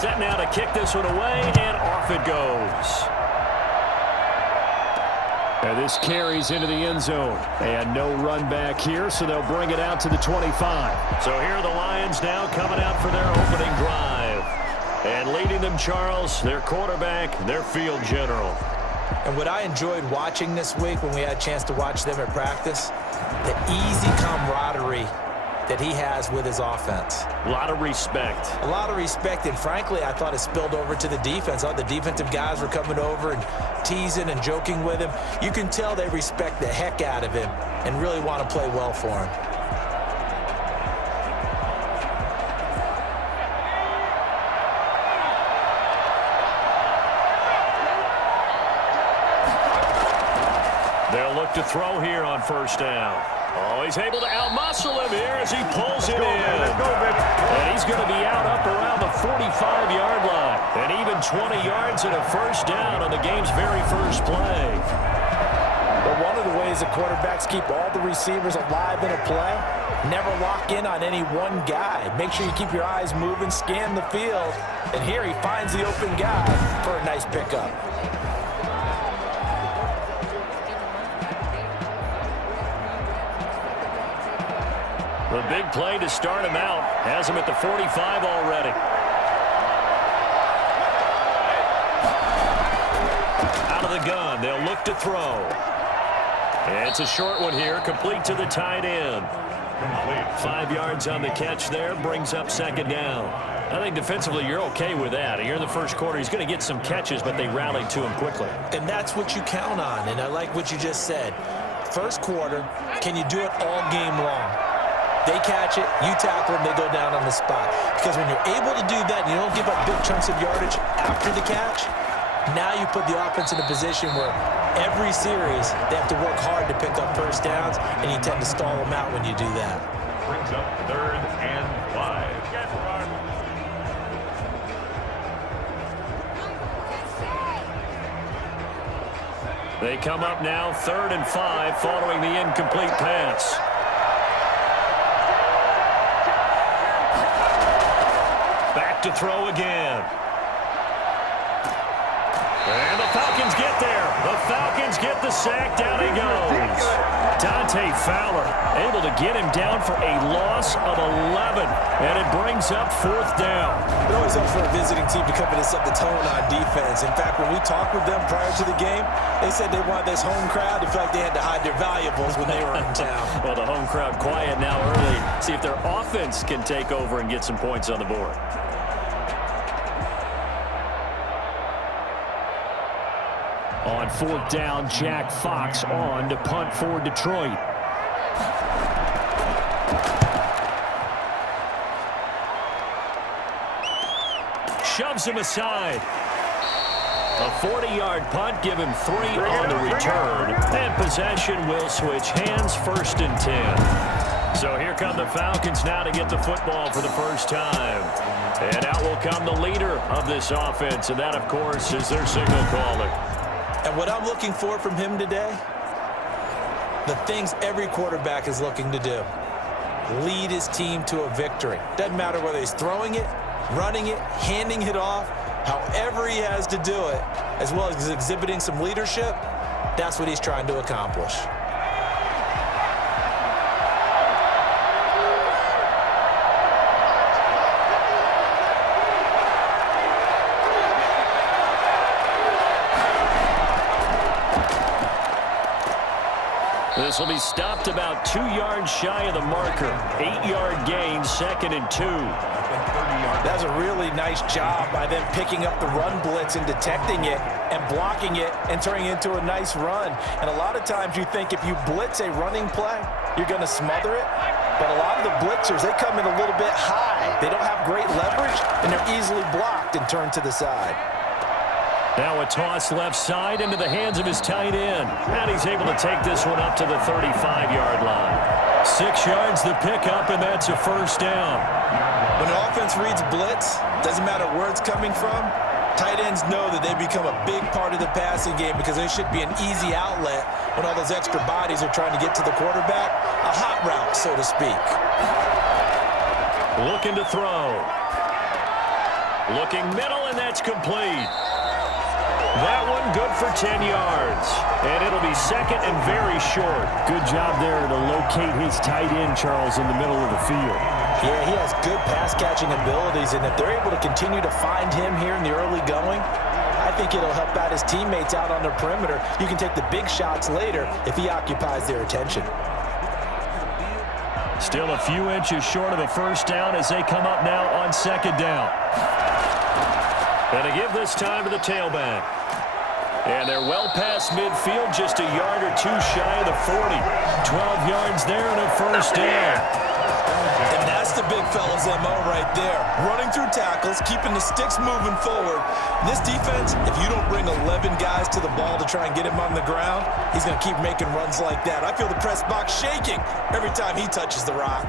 Set now to kick this one away, and off it goes. And this carries into the end zone. And no run back here, so they'll bring it out to the 25. So here are the Lions now coming out for their opening drive. And leading them, Charles, their quarterback, their field general. And what I enjoyed watching this week when we had a chance to watch them at practice, the easy camaraderie that he has with his offense. A lot of respect. A lot of respect, and frankly, I thought it spilled over to the defense. All the defensive guys were coming over and teasing and joking with him. You can tell they respect the heck out of him and really want to play well for him. They'll look to throw here on first down. Oh, he's able to outmuscle him here as he pulls it in. And he's going to be out up around the 45-yard line. And even 20 yards and a first down on the game's very first play. But one of the ways the quarterbacks keep all the receivers alive in a play, never lock in on any one guy. Make sure you keep your eyes moving, scan the field. And here he finds the open guy for a nice pickup. The big play to start him out has him at the 45 already. Out of the gun, they'll look to throw. It's a short one here, complete to the tight end. 5 yards on the catch there, brings up second down. I think defensively you're okay with that. Here in the first quarter, he's going to get some catches, but they rallied to him quickly. And that's what you count on, and I like what you just said. First quarter, can you do it all game long? They catch it, you tackle them, they go down on the spot. Because when you're able to do that and you don't give up big chunks of yardage after the catch, now you put the offense in a position where every series they have to work hard to pick up first downs, and you tend to stall them out when you do that. Brings up 3rd and 5. They come up now 3rd and 5 following the incomplete pass. Back to throw again. And the Falcons get there. The Falcons get the sack. Down he goes. Dante Fowler able to get him down for a loss of 11. And it brings up 4th down. It always helps for a visiting team to come in and set the tone on defense. In fact, when we talked with them prior to the game, they said they wanted this home crowd to feel like they had to hide their valuables when they were in town. Well, the home crowd quiet now early. See if their offense can take over and get some points on the board. On 4th down, Jack Fox on to punt for Detroit. Shoves him aside. A 40-yard punt, give him 3 on the return. And possession will switch hands, 1st and 10. So here come the Falcons now to get the football for the first time. And out will come the leader of this offense, and that, of course, is their signal caller. And what I'm looking for from him today, the things every quarterback is looking to do. Lead his team to a victory. Doesn't matter whether he's throwing it, running it, handing it off, however he has to do it, as well as exhibiting some leadership, that's what he's trying to accomplish. This will be stopped about 2 yards shy of the marker. 8-yard gain, 2nd and 2. That's a really nice job by them picking up the run blitz and detecting it and blocking it and turning it into a nice run. And a lot of times you think if you blitz a running play, you're going to smother it. But a lot of the blitzers, they come in a little bit high. They don't have great leverage, and they're easily blocked and turned to the side. Now a toss left side into the hands of his tight end. And he's able to take this one up to the 35-yard line. 6 yards the pickup, and that's a first down. When an offense reads blitz, doesn't matter where it's coming from, tight ends know that they become a big part of the passing game because they should be an easy outlet when all those extra bodies are trying to get to the quarterback. A hot route, so to speak. Looking to throw. Looking middle, and that's complete. That one good for 10 yards. And it'll be second and very short. Good job there to locate his tight end, Charles, in the middle of the field. Yeah, he has good pass-catching abilities, and if they're able to continue to find him here in the early going, I think it'll help out his teammates out on the perimeter. You can take the big shots later if he occupies their attention. Still a few inches short of a first down as they come up now on second down. And to give this time to the tailback. And they're well past midfield, just a yard or two shy of the 40. 12 yards there and a first down. And that's the big fella's MO right there. Running through tackles, keeping the sticks moving forward. This defense, if you don't bring 11 guys to the ball to try and get him on the ground, he's going to keep making runs like that. I feel the press box shaking every time he touches the rock.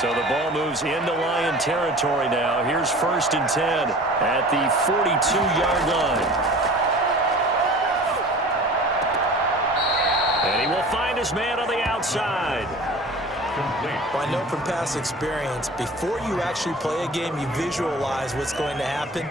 So the ball moves into Lion territory now. Here's 1st and 10 at the 42-yard line. And he will find his man on the outside. Well, I know from past experience, before you actually play a game, you visualize what's going to happen.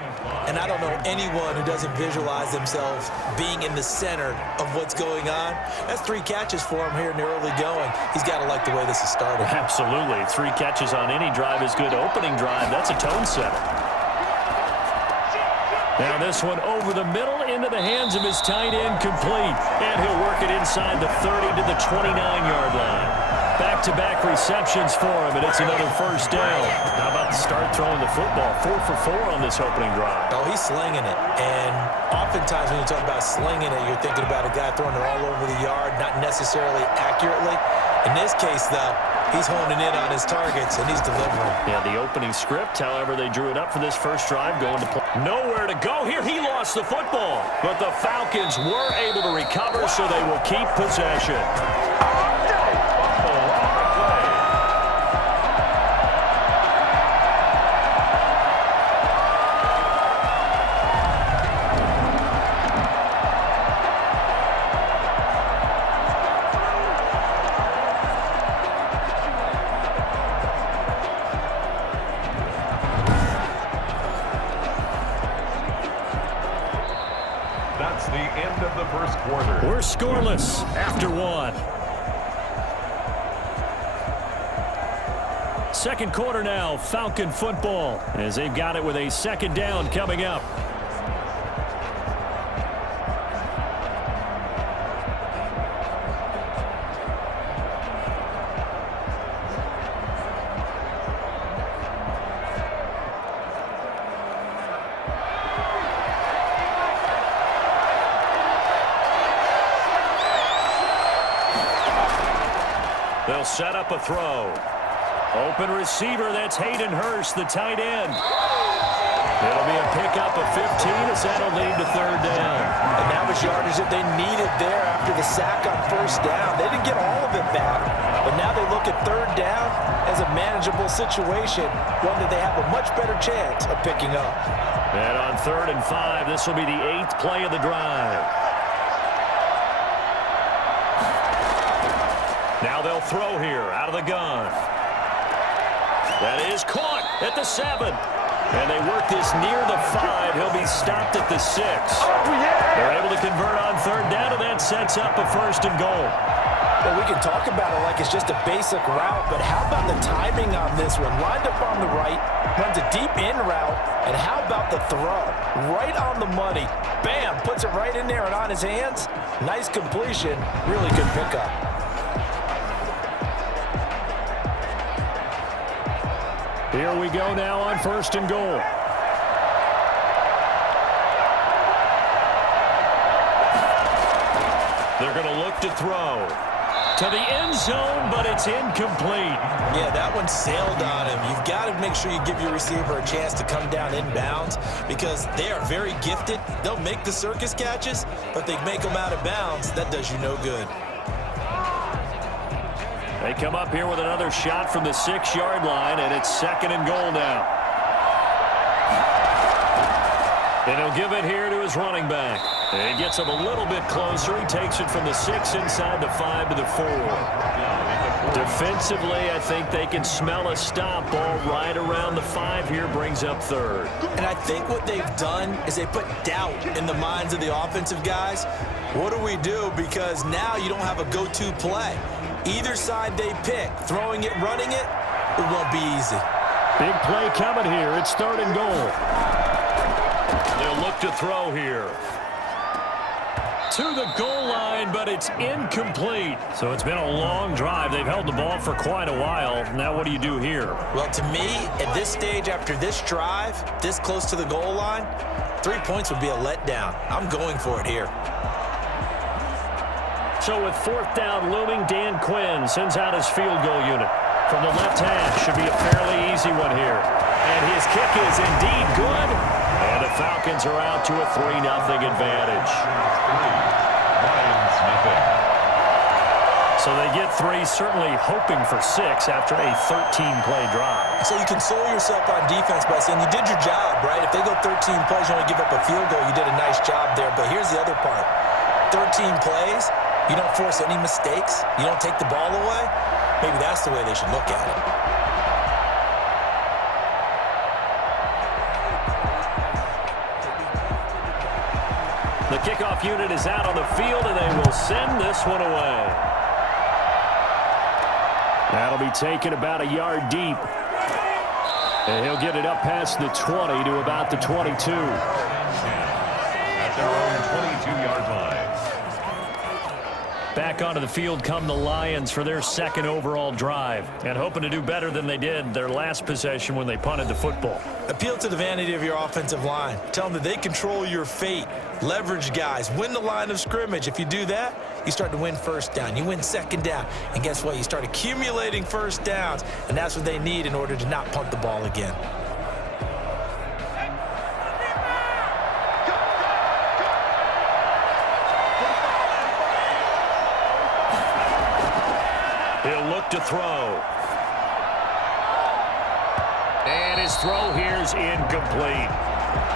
And I don't know anyone who doesn't visualize themselves being in the center of what's going on. That's 3 catches for him here in the early going. He's got to like the way this is started. Absolutely. 3 catches on any drive is good. Opening drive, that's a tone setter. Now this one over the middle into the hands of his tight end, complete. And he'll work it inside the 30 to the 29-yard line. Back-to-back receptions for him, and it's another first down. How about the start throwing the football? 4 for 4 on this opening drive. Oh, he's slinging it. And oftentimes when you talk about slinging it, you're thinking about a guy throwing it all over the yard, not necessarily accurately. In this case, though, he's honing in on his targets, and he's delivering. Yeah, the opening script, however, they drew it up for this first drive, going to play. Nowhere to go here. He lost the football. But the Falcons were able to recover, so they will keep possession. That's the end of the first quarter. We're scoreless after 1. Second quarter now, Falcon football, as they've got it with a second down coming up. They'll set up a throw. Open receiver, that's Hayden Hurst, the tight end. It'll be a pickup of 15 as that'll lead to third down. And that was yardage that they needed there after the sack on first down. They didn't get all of it back, but now they look at third down as a manageable situation, one that they have a much better chance of picking up. And on 3rd and 5, this will be the 8th play of the drive. Now they'll throw here out of the gun. That is caught at the 7. And they work this near the 5. He'll be stopped at the 6. They're able to convert on third down, and that sets up a 1st and goal. Well, we can talk about it like it's just a basic route, but how about the timing on this one? Lined up on the right, runs a deep in route, and how about the throw? Right on the money. Bam, puts it right in there and on his hands. Nice completion, really good pickup. Here we go now on 1st and goal. They're going to look to throw to the end zone, but it's incomplete. Yeah, that one sailed on him. You've got to make sure you give your receiver a chance to come down inbounds because they are very gifted. They'll make the circus catches, but they make them out of bounds. That does you no good. They come up here with another shot from the 6-yard line, and it's 2nd and goal now. And he'll give it here to his running back. And he gets him a little bit closer. He takes it from the 6 inside the 5 to the 4. Defensively, I think they can smell a stop. Ball right around the 5 here, brings up 3rd. And I think what they've done is they put doubt in the minds of the offensive guys. What do we do? Because now you don't have a go-to play. Either side they pick, throwing it, running it, it won't be easy. Big play coming here. It's 3rd and goal. They'll look to throw here. To the goal line, but it's incomplete. So it's been a long drive. They've held the ball for quite a while. Now what do you do here? Well, to me, at this stage, after this drive, this close to the goal line, 3 points would be a letdown. I'm going for it here. So with 4th down looming, Dan Quinn sends out his field goal unit. From the left hash, should be a fairly easy one here. And his kick is indeed good. And the Falcons are out to a 3-0 advantage. So they get 3, certainly hoping for 6 after a 13-play drive. So you console yourself on defense by saying you did your job, right? If they go 13 plays, you only give up a field goal, you did a nice job there. But here's the other part. 13 plays, you don't force any mistakes, you don't take the ball away. Maybe that's the way they should look at it. The kickoff unit is out on the field, and they will send this one away. That'll be taken about a yard deep. And he'll get it up past the 20 to about the 22. At their own 22-yard line. Back onto the field come the Lions for their 2nd overall drive, and hoping to do better than they did their last possession when they punted the football. Appeal to the vanity of your offensive line. Tell them that they control your fate. Leverage guys. Win the line of scrimmage. If you do that, you start to win 1st down. You win 2nd down. And guess what? You start accumulating 1st downs, and that's what they need in order to not punt the ball again. He'll look to throw. And his throw here is incomplete.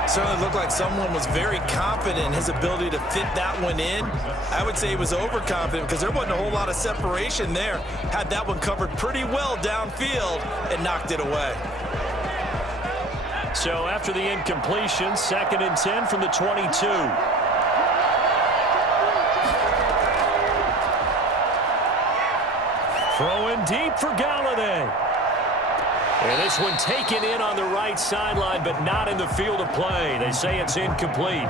Certainly looked like someone was very confident in his ability to fit that one in. I would say he was overconfident because there wasn't a whole lot of separation there. Had that one covered pretty well downfield and knocked it away. So after the incompletion, 2nd and 10 from the 22. Throwing deep for Galladay. And this one taken in on the right sideline, but not in the field of play. They say it's incomplete.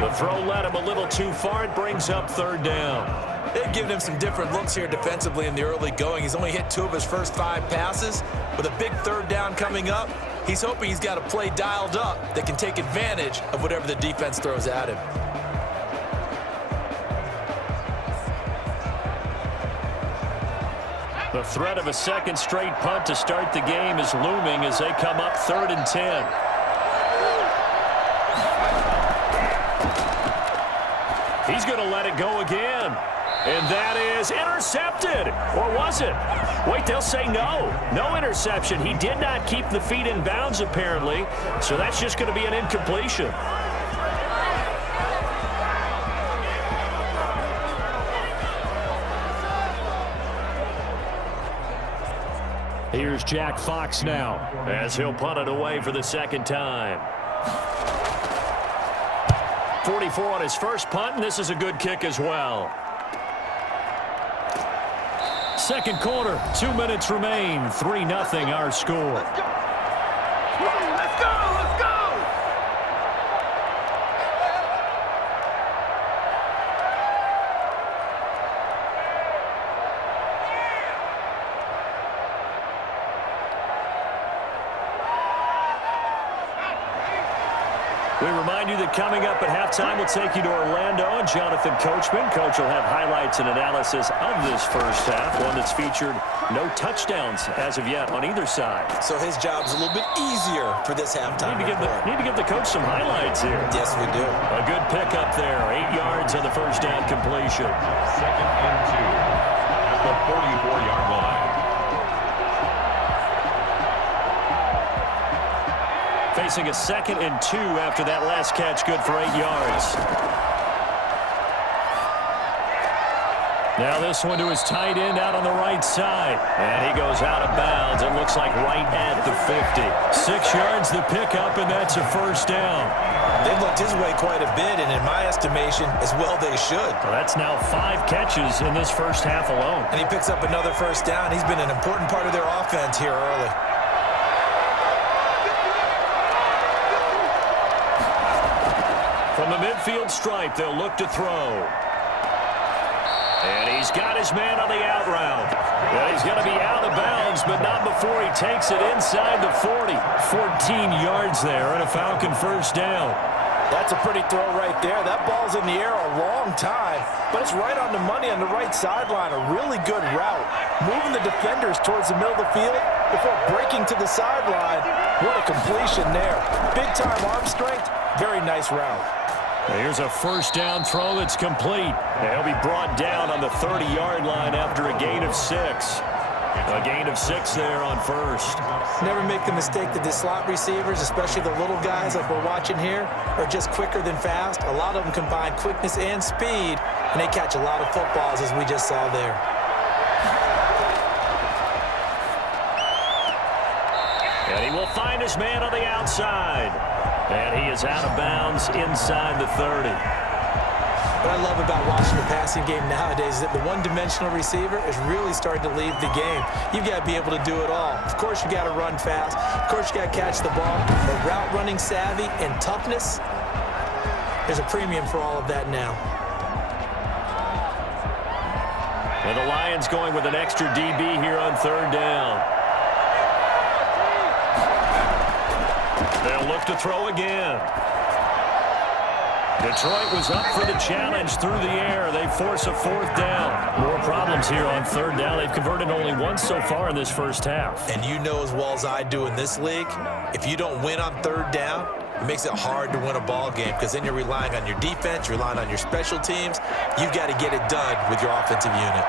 The throw led him a little too far. It brings up 3rd down. They've given him some different looks here defensively in the early going. He's only hit 2 of his first 5 passes. With a big 3rd down coming up, he's hoping he's got a play dialed up that can take advantage of whatever the defense throws at him. The threat of a 2nd straight punt to start the game is looming as they come up 3rd and 10. He's going to let it go again. And that is intercepted. Or was it? Wait, they'll say no. No interception. He did not keep the feet in bounds, apparently. So that's just going to be an incompletion. Here's Jack Fox now, as he'll punt it away for the 2nd time. 44 on his first punt, and this is a good kick as well. 2nd quarter, 2 minutes remain. 3-0 our score. Let's go! Let's go! We remind you that coming up at halftime, we'll take you to Orlando and Jonathan Coachman. Coach will have highlights and analysis of this first half, one that's featured no touchdowns as of yet on either side. So his job's a little bit easier for this halftime. Need to give the coach some highlights here. Yes, we do. A good pickup there. 8 yards on the first down completion. 2nd and 2 at the 44-yard line. facing a 2nd and 2 after that last catch, good for 8 yards. Now this one to his tight end out on the right side. And he goes out of bounds. It looks like right at the 50. 6 yards the pickup, and that's a first down. They've looked his way quite a bit, and in my estimation, as well they should. Well, that's now 5 catches in this first half alone. And he picks up another first down. He's been an important part of their offense here early. From the midfield stripe, they'll look to throw. And he's got his man on the out route. And he's going to be out of bounds, but not before he takes it inside the 40. 14 yards there and a Falcon first down. That's a pretty throw right there. That ball's in the air a long time, but it's right on the money on the right sideline. A really good route. Moving the defenders towards the middle of the field before breaking to the sideline. What a completion there. Big-time arm strength. Very nice route. Here's a first down throw that's complete. He'll be brought down on the 30-yard line after a gain of 6. A gain of 6 there on first. Never make the mistake that the slot receivers, especially the little guys like we're watching here, are just quicker than fast. A lot of them combine quickness and speed, and they catch a lot of footballs, as we just saw there. And he will find his man on the outside. And he is out of bounds inside the 30. What I love about watching the passing game nowadays is that the one-dimensional receiver is really starting to lead the game. You've got to be able to do it all. Of course, you got to run fast. Of course, you got to catch the ball. But route running savvy and toughness, there's a premium for all of that now. And the Lions going with an extra DB here on 3rd down. They'll look to throw again. Detroit was up for the challenge through the air. They force a 4th down. More problems here on 3rd down. They've converted only once so far in this first half. And you know as well as I do in this league, if you don't win on 3rd down, it makes it hard to win a ball game because then you're relying on your defense, you're relying on your special teams. You've got to get it done with your offensive unit.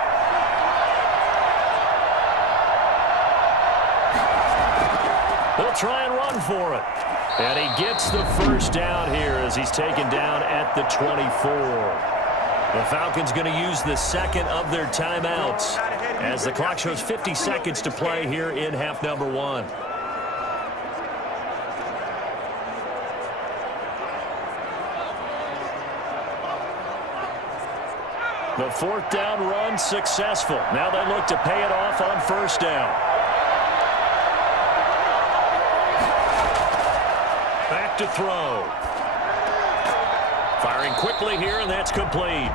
They'll try and run for it. And he gets the first down here as he's taken down at the 24. The Falcons going to use the 2nd of their timeouts as the clock shows 50 seconds to play here in half number 1. The 4th down run successful. Now they look to pay it off on 1st down. Back to throw. Firing quickly here, and that's complete.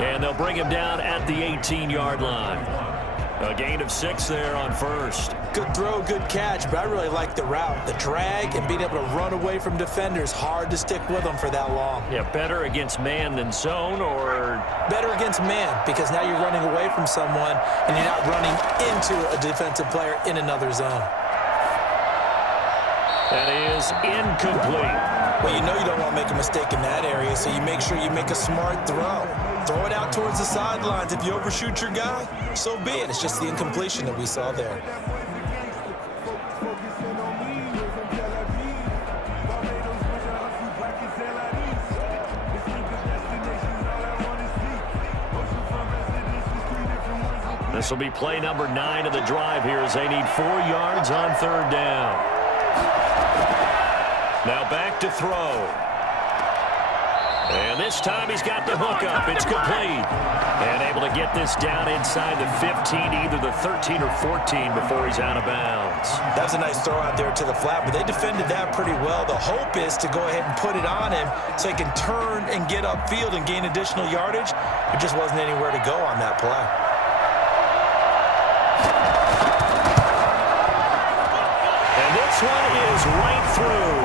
And they'll bring him down at the 18-yard line. A gain of 6 there on first. Good throw, good catch, but I really like the route. The drag and being able to run away from defenders. Hard to stick with them for that long. Yeah, better against man than zone, or? Better against man, because now you're running away from someone and you're not running into a defensive player in another zone. That is incomplete. Well, you know you don't want to make a mistake in that area, so you make sure you make a smart throw. Throw it out towards the sidelines. If you overshoot your guy, so be it. It's just the incompletion that we saw there. This will be play number 9 of the drive here as they need 4 yards on 3rd down. Now back to throw. And this time he's got the hook up. It's complete. And able to get this down inside the 15, either the 13 or 14 before he's out of bounds. That's a nice throw out there to the flat, but they defended that pretty well. The hope is to go ahead and put it on him so he can turn and get upfield and gain additional yardage. There just wasn't anywhere to go on that play. And this one is right through.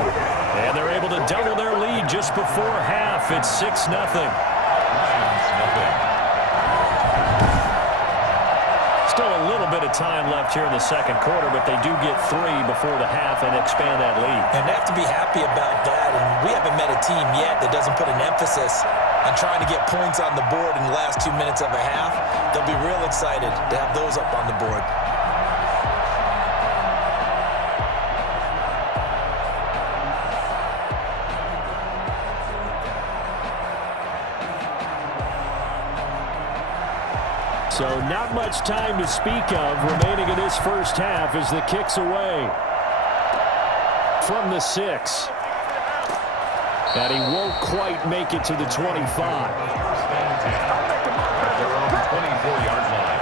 And they're able to double their lead just before half. It's 6-0. Still a little bit of time left here in the second quarter, but they do get 3 before the half and expand that lead. And they have to be happy about that. And we haven't met a team yet that doesn't put an emphasis on trying to get points on the board in the last 2 minutes of a half. They'll be real excited to have those up on the board. So not much time to speak of remaining in this first half as the kick's away from the 6. And he won't quite make it to the 25. At their own 24-yard line.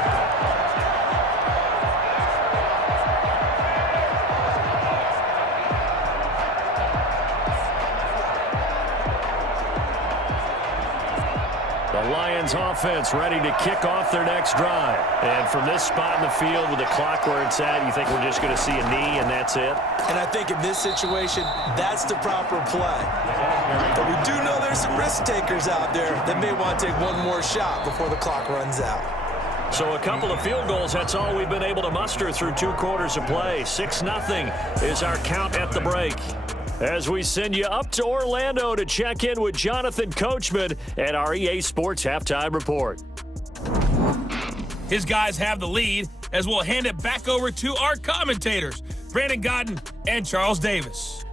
The Lions offense ready to kick off their next drive. And from this spot in the field with the clock where it's at, you think we're just going to see a knee and that's it? And I think in this situation, that's the proper play. But we do know there's some risk takers out there that may want to take one more shot before the clock runs out. So a couple of field goals, that's all we've been able to muster through 2 quarters of play. 6-0 is our count at the break. As we send you up to Orlando to check in with Jonathan Coachman at our EA Sports Halftime Report. His guys have the lead as we'll hand it back over to our commentators, Brandon Godden and Charles Davis.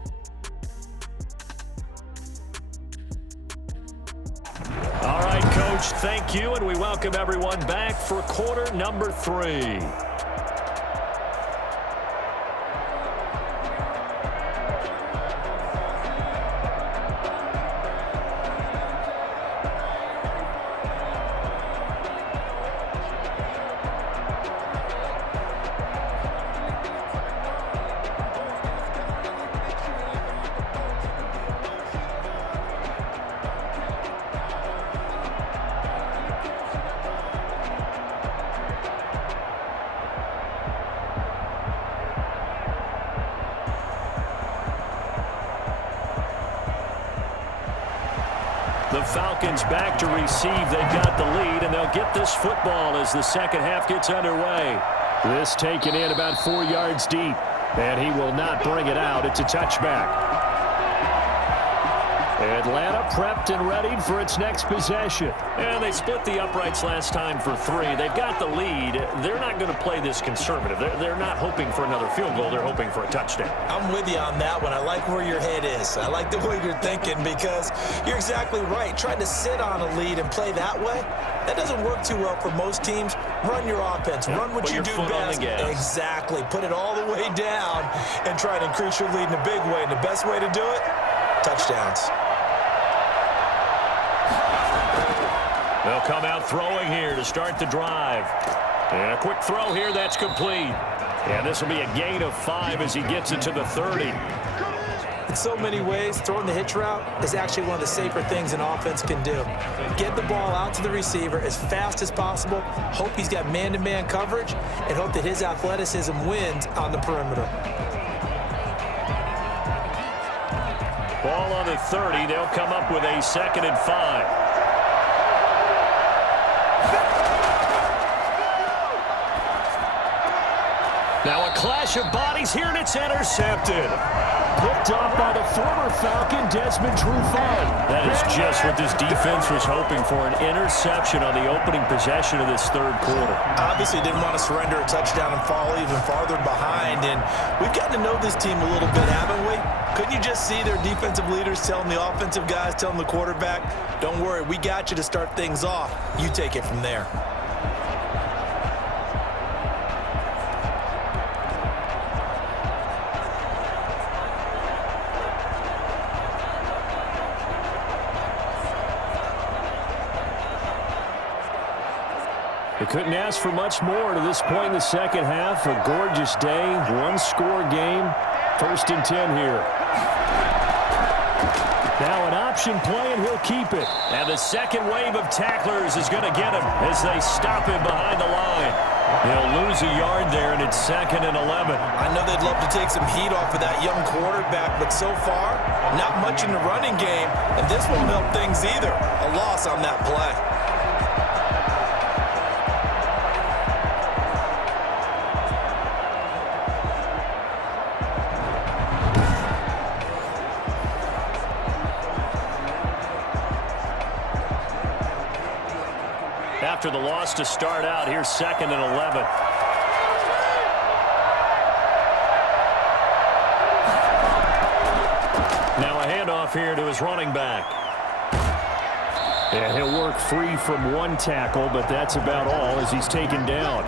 All right, Coach, thank you, and we welcome everyone back for quarter number 3. The Falcons back to receive. They've got the lead, and they'll get this football as the second half gets underway. This taken in about 4 yards deep, and he will not bring it out. It's a touchback. Atlanta prepped and readied for its next possession. And they split the uprights last time for 3. They've got the lead. They're not going to play this conservative. They're not hoping for another field goal. They're hoping for a touchdown. I'm with you on that one. I like where your head is. I like the way you're thinking because you're exactly right. Trying to sit on a lead and play that way, that doesn't work too well for most teams. Run your offense. Run what you do best. Exactly. Put it all the way down and try to increase your lead in a big way. And the best way to do it, touchdowns. They'll come out throwing here to start the drive. And a quick throw here, that's complete. And this will be a gain of 5 as he gets it to the 30. In so many ways, throwing the hitch route is actually one of the safer things an offense can do. Get the ball out to the receiver as fast as possible, hope he's got man-to-man coverage, and hope that his athleticism wins on the perimeter. Ball on the 30. They'll come up with a 2nd and 5. Now a clash of bodies here, and it's intercepted. Picked off by the former Falcon, Desmond Trufant. That is just what this defense was hoping for, an interception on the opening possession of this 3rd quarter. Obviously didn't want to surrender a touchdown and fall even farther behind, and we've gotten to know this team a little bit, haven't we? Couldn't you just see their defensive leaders telling the offensive guys, telling the quarterback, don't worry, we got you to start things off. You take it from there. They couldn't ask for much more to this point in the second half. A gorgeous day, 1-score game. 1st and 10 here. Now an option play, and he'll keep it. And the second wave of tacklers is going to get him as they stop him behind the line. He'll lose a yard there, and it's 2nd and 11. I know they'd love to take some heat off of that young quarterback, but so far, not much in the running game, and this won't help things either. A loss on that play. After the loss to start out, here's 2nd and 11. Now a handoff here to his running back. And he'll work free from one tackle, but that's about all as he's taken down.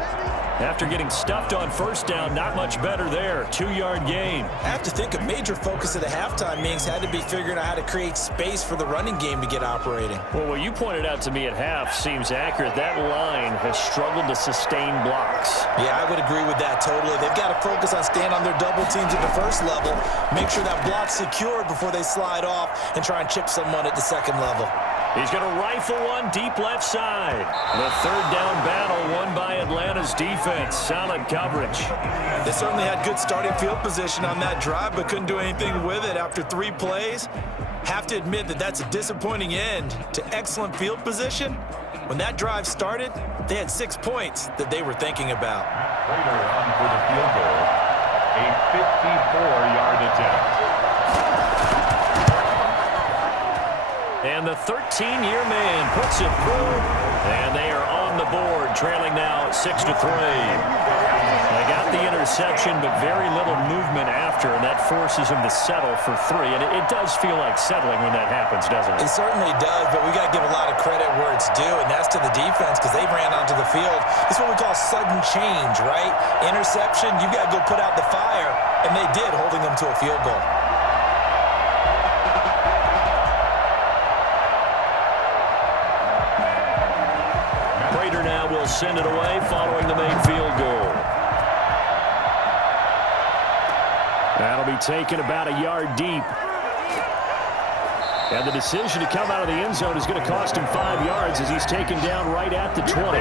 After getting stuffed on first down, not much better there. 2-yard gain. I have to think a major focus at the halftime meetings had to be figuring out how to create space for the running game to get operating. Well, what you pointed out to me at half seems accurate. That line has struggled to sustain blocks. Yeah, I would agree with that totally. They've got to focus on staying on their double teams at the first level, make sure that block's secured before they slide off and try and chip someone at the second level. He's going to rifle one deep left side. The third down battle won by Atlanta's defense. Solid coverage. They certainly had good starting field position on that drive, but couldn't do anything with it after 3 plays. Have to admit that that's a disappointing end to excellent field position. When that drive started, they had 6 points that they were thinking about. Prater on for the field goal. A 54-yard attempt. And the 13-year man puts it through. And they are on the board, trailing now 6-3. They got the interception, but very little movement after, and that forces them to settle for 3. And it does feel like settling when that happens, doesn't it? It certainly does, but we got to give a lot of credit where it's due, and that's to the defense because they ran onto the field. It's what we call sudden change, right? Interception, you got to go put out the fire, and they did, holding them to a field goal. Now will send it away following the made field goal. That'll be taken about a yard deep. And the decision to come out of the end zone is going to cost him 5 yards as he's taken down right at the 20.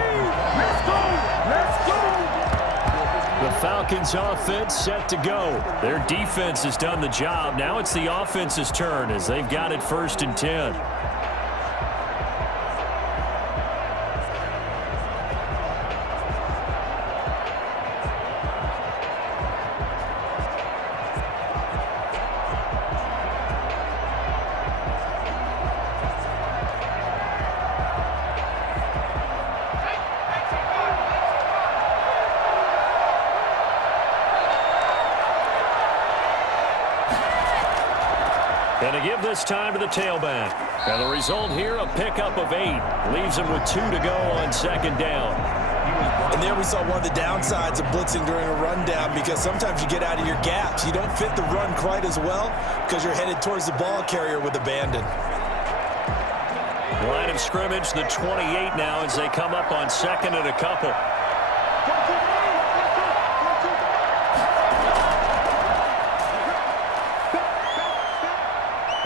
The Falcons offense set to go. Their defense has done the job. Now it's the offense's turn as they've got it 1st and 10. Going to give this time to the tailback. And the result here, a pickup of 8. Leaves him with 2 to go on 2nd down. And there we saw one of the downsides of blitzing during a rundown because sometimes you get out of your gaps. You don't fit the run quite as well because you're headed towards the ball carrier with abandon. Line of scrimmage, the 28 now as they come up on 2nd and a couple.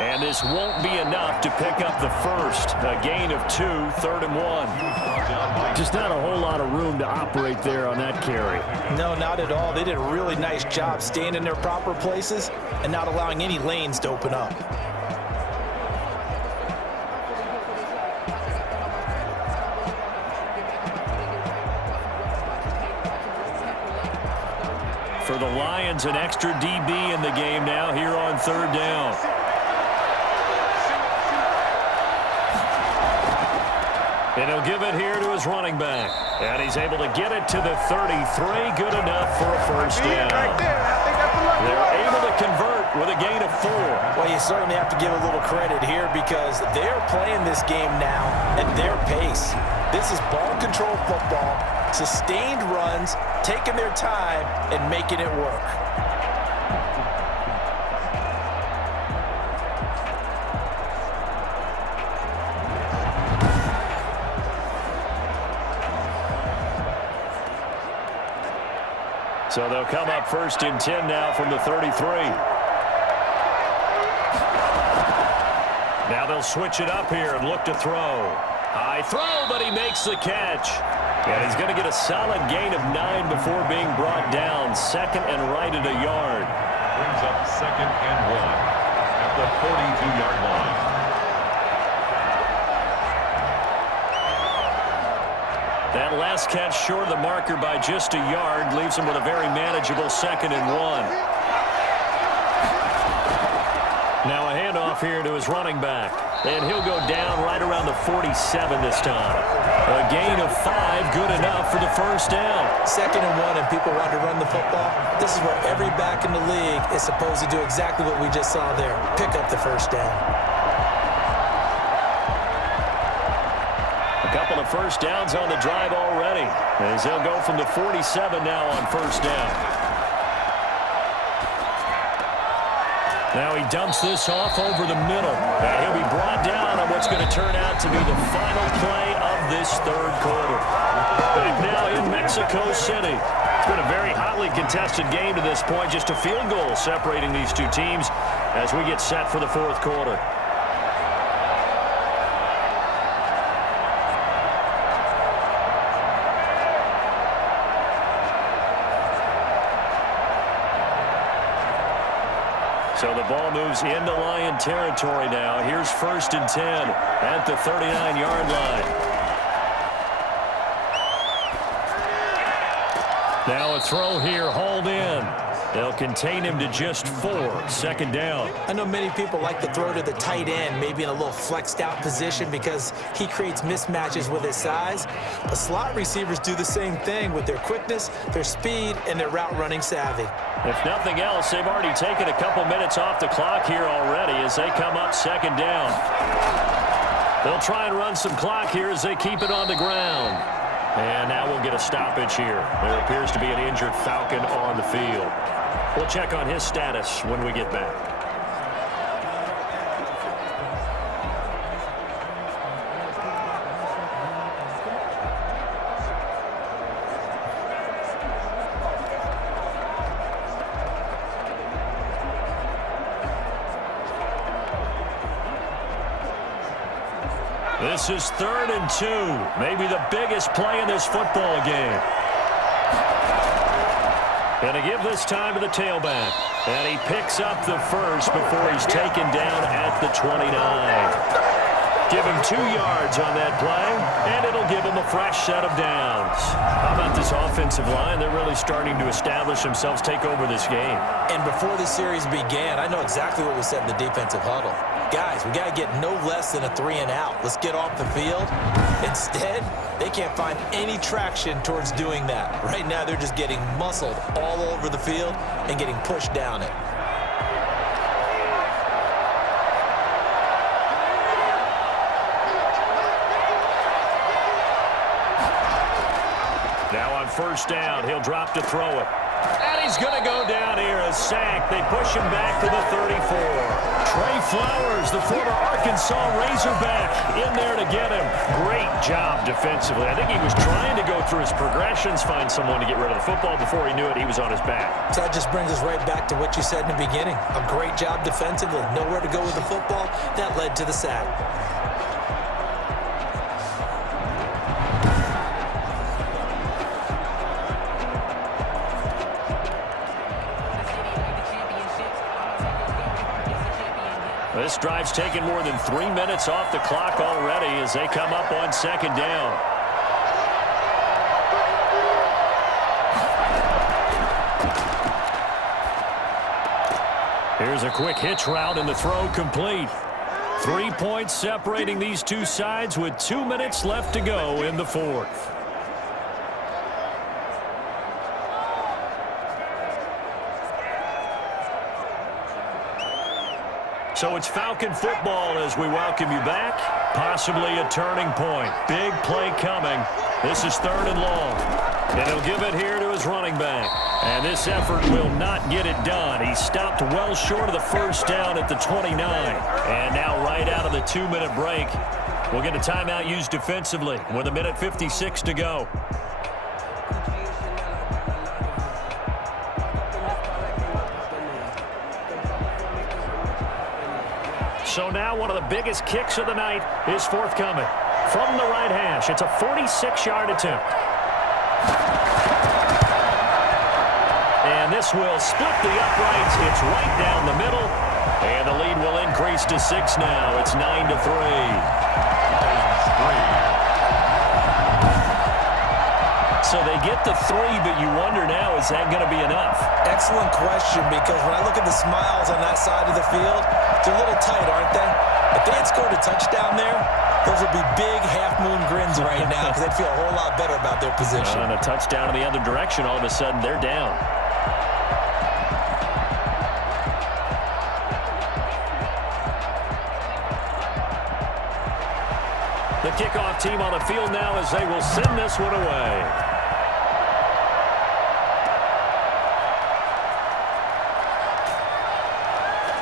And this won't be enough to pick up the first. A gain of 2, 3rd and 1. Just not a whole lot of room to operate there on that carry. No, not at all. They did a really nice job staying in their proper places and not allowing any lanes to open up. For the Lions, an extra DB in the game now here on 3rd down. And he'll give it here to his running back. And he's able to get it to the 33. Good enough for a first down. They're able to convert with a gain of 4. Well, you certainly have to give a little credit here because they're playing this game now at their pace. This is ball control football, sustained runs, taking their time, and making it work. So they'll come up 1st and 10 now from the 33. Now they'll switch it up here and look to throw. High throw, but he makes the catch. And he's going to get a solid gain of 9 before being brought down. 2nd and right at a yard. Brings up 2nd and 1 at the 42-yard line. That last catch short of the marker by just a yard leaves him with a very manageable 2nd and 1. Now a handoff here to his running back. And he'll go down right around the 47 this time. A gain of 5, good enough for the first down. 2nd and 1 and people want to run the football. This is where every back in the league is supposed to do exactly what we just saw there. Pick up the first down. first downs on the drive already, as they'll go from the 47 now on first down. Now he dumps this off over the middle. And he'll be brought down on what's going to turn out to be the final play of this third quarter. Back now in Mexico City. It's been a very hotly contested game to this point. Just a field goal separating these two teams as we get set for the fourth quarter. So the ball moves into Lion territory now. Here's first and 10 at the 39-yard line. Now a throw here, hauled in. They'll contain him to just 4, second down. I know many people like to throw to the tight end, maybe in a little flexed out position because he creates mismatches with his size. But slot receivers do the same thing with their quickness, their speed, and their route running savvy. If nothing else, they've already taken a couple minutes off the clock here already as they come up second down. They'll try and run some clock here as they keep it on the ground. And now we'll get a stoppage here. There appears to be an injured Falcon on the field. We'll check on his status when we get back. This is 3rd and 2. Maybe the biggest play in this football game. Going to give this time to the tailback. And he picks up the first before he's taken down at the 29. Give him 2 yards on that play, and it'll give him a fresh set of downs. How about this offensive line? They're really starting to establish themselves, take over this game. And before the series began, I know exactly what we said in the defensive huddle. Guys, we got to get no less than a 3 and out. Let's get off the field. Instead, they can't find any traction towards doing that. Right now, they're just getting muscled all over the field and getting pushed down it. Now on first down, he'll drop to throw it. And he's going to go down here, a sack. They push him back to the 34. Trey Flowers, the former Arkansas Razorback, in there to get him. Great job defensively. I think he was trying to go through his progressions, find someone to get rid of the football. Before he knew it, he was on his back. So that just brings us right back to what you said in the beginning. A great job defensively. Nowhere to go with the football. That led to the sack. This drive's taken more than 3 minutes off the clock already as they come up on second down. Here's a quick hitch route and the throw complete. 3 points separating these two sides with 2 minutes left to go in the fourth. So it's Falcon football as we welcome you back. Possibly a turning point. Big play coming. This is 3rd and long. And he'll give it here to his running back. And this effort will not get it done. He stopped well short of the first down at the 29. And now right out of the 2-minute break, we'll get a timeout used defensively with 1:56 to go. So now one of the biggest kicks of the night is forthcoming. From the right hash, it's a 46-yard attempt. And this will split the uprights. It's right down the middle. And the lead will increase to 6 now. It's 9-3. So they get the 3, but you wonder now, is that going to be enough? Excellent question, because when I look at the smiles on that side of the field, they're a little tight, aren't they? If they had scored a touchdown there, those would be big half-moon grins right now because they'd feel a whole lot better about their position. And a touchdown in the other direction, all of a sudden they're down. The kickoff team on the field now as they will send this one away.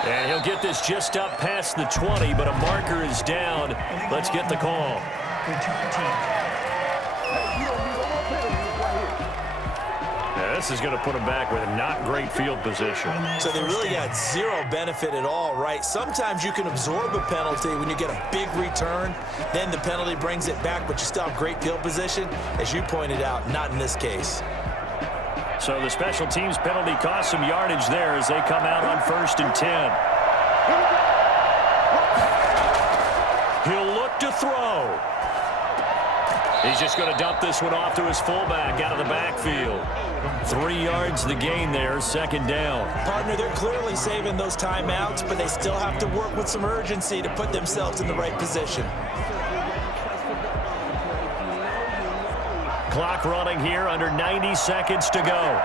And he'll get this just up past the 20, but a marker is down. Let's get the call. Yeah, this is going to put him back with not great field position. So they really got zero benefit at all, right? Sometimes you can absorb a penalty when you get a big return. Then the penalty brings it back, but you still have great field position. As you pointed out, not in this case. So the special teams penalty cost some yardage there as they come out on 1st and 10. He'll look to throw. He's just going to dump this one off to his fullback out of the backfield. 3 yards the gain there, 2nd down. Partner, they're clearly saving those timeouts, but they still have to work with some urgency to put themselves in the right position. Clock running here, under 90 seconds to go.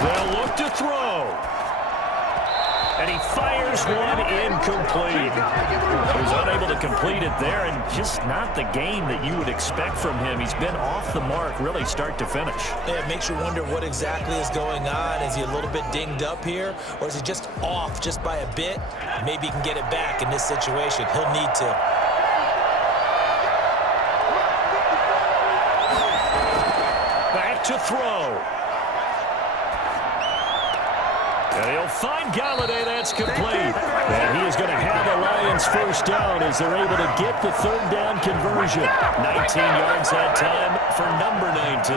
They'll look to throw. And he fires one incomplete. He was unable to complete it there, and just not the game that you would expect from him. He's been off the mark, really, start to finish. Yeah, it makes you wonder what exactly is going on. Is he a little bit dinged up here, or is he just off just by a bit? Maybe he can get it back in this situation. He'll need to. Back to throw. And he'll find Galladay. That's complete. And he is going to have the Lions 1st down as they're able to get the 3rd down conversion. 19 yards that time for number 19.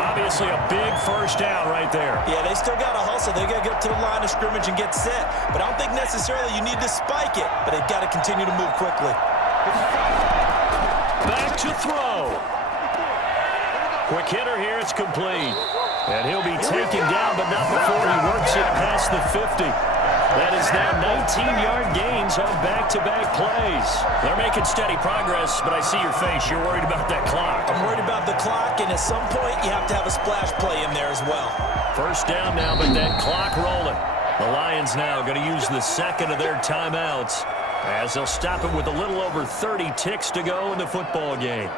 Obviously a big 1st down right there. Yeah, they still got to hustle. They got to get up to the line of scrimmage and get set. But I don't think necessarily you need to spike it. But they've got to continue to move quickly. Back to throw. Quick hitter here. It's complete. And he'll be taken down, but not before he works it past the 50. That is now 19-yard gains on back-to-back plays. They're making steady progress, but I see your face. You're worried about that clock. I'm worried about the clock, and at some point, you have to have a splash play in there as well. 1st down now, but that clock rolling. The Lions now going to use the 2nd of their timeouts as they'll stop it with a little over 30 ticks to go in the football game.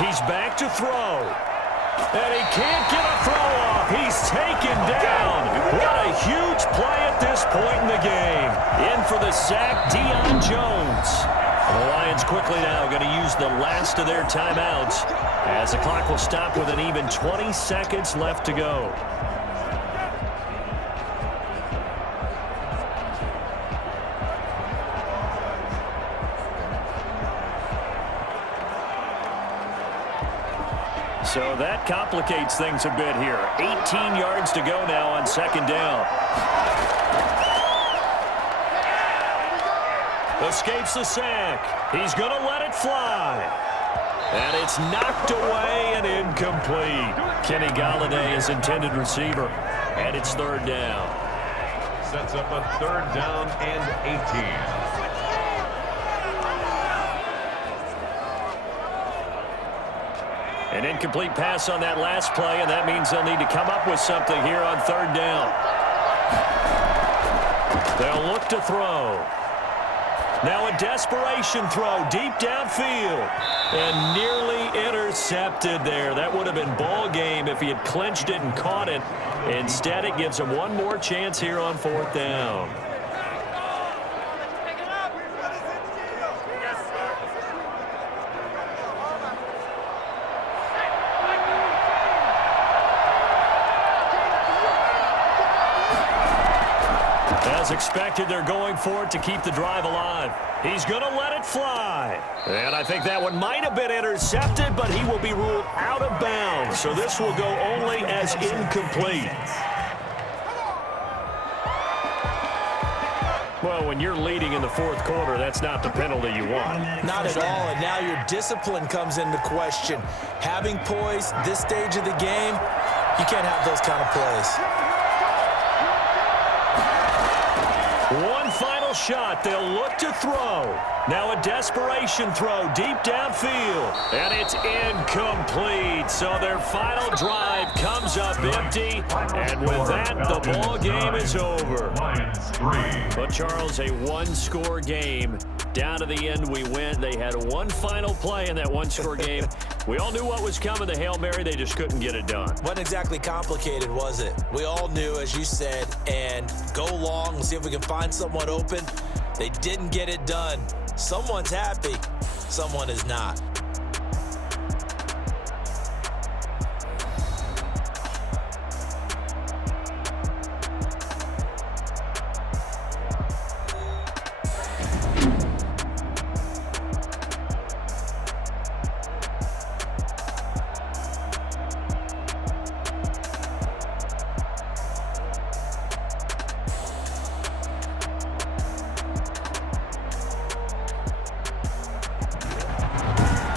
He's back to throw. And he can't get a throw off. He's taken down. What a huge play at this point in the game. In for the sack, Deion Jones. And the Lions quickly now going to use the last of their timeouts as the clock will stop with an even 20 seconds left to go. So that complicates things a bit here. 18 yards to go now on 2nd down. Escapes the sack. He's going to let it fly. And it's knocked away and incomplete. Kenny Galladay is intended receiver. And it's 3rd down. Sets up a 3rd down and 18. An incomplete pass on that last play, and that means they'll need to come up with something here on 3rd down. They'll look to throw. Now a desperation throw deep downfield. And nearly intercepted there. That would have been ball game if he had clinched it and caught it. Instead, it gives him one more chance here on 4th down. As expected, they're going for it to keep the drive alive. He's going to let it fly. And I think that one might have been intercepted, but he will be ruled out of bounds. So this will go only as incomplete. Well, when you're leading in the 4th quarter, that's not the penalty you want. Not at all, and now your discipline comes into question. Having poise this stage of the game, you can't have those kind of plays. One final shot. They'll look to throw. Now a desperation throw deep downfield. And it's incomplete. So their final drive comes up empty. And with that, the ball game is over. But, Charles, a one-score game. Down to the end we went. They had one final play in that one-score game. We all knew what was coming, the Hail Mary. They just couldn't get it done. Wasn't exactly complicated, was it? We all knew, as you said, and go long and see if we can find someone open. They didn't get it done. Someone's happy. Someone is not.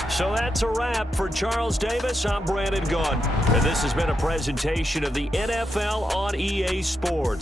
So that's a wrap for Charles Davis. I'm Brandon Gaudin, and this has been a presentation of the NFL on EA Sports.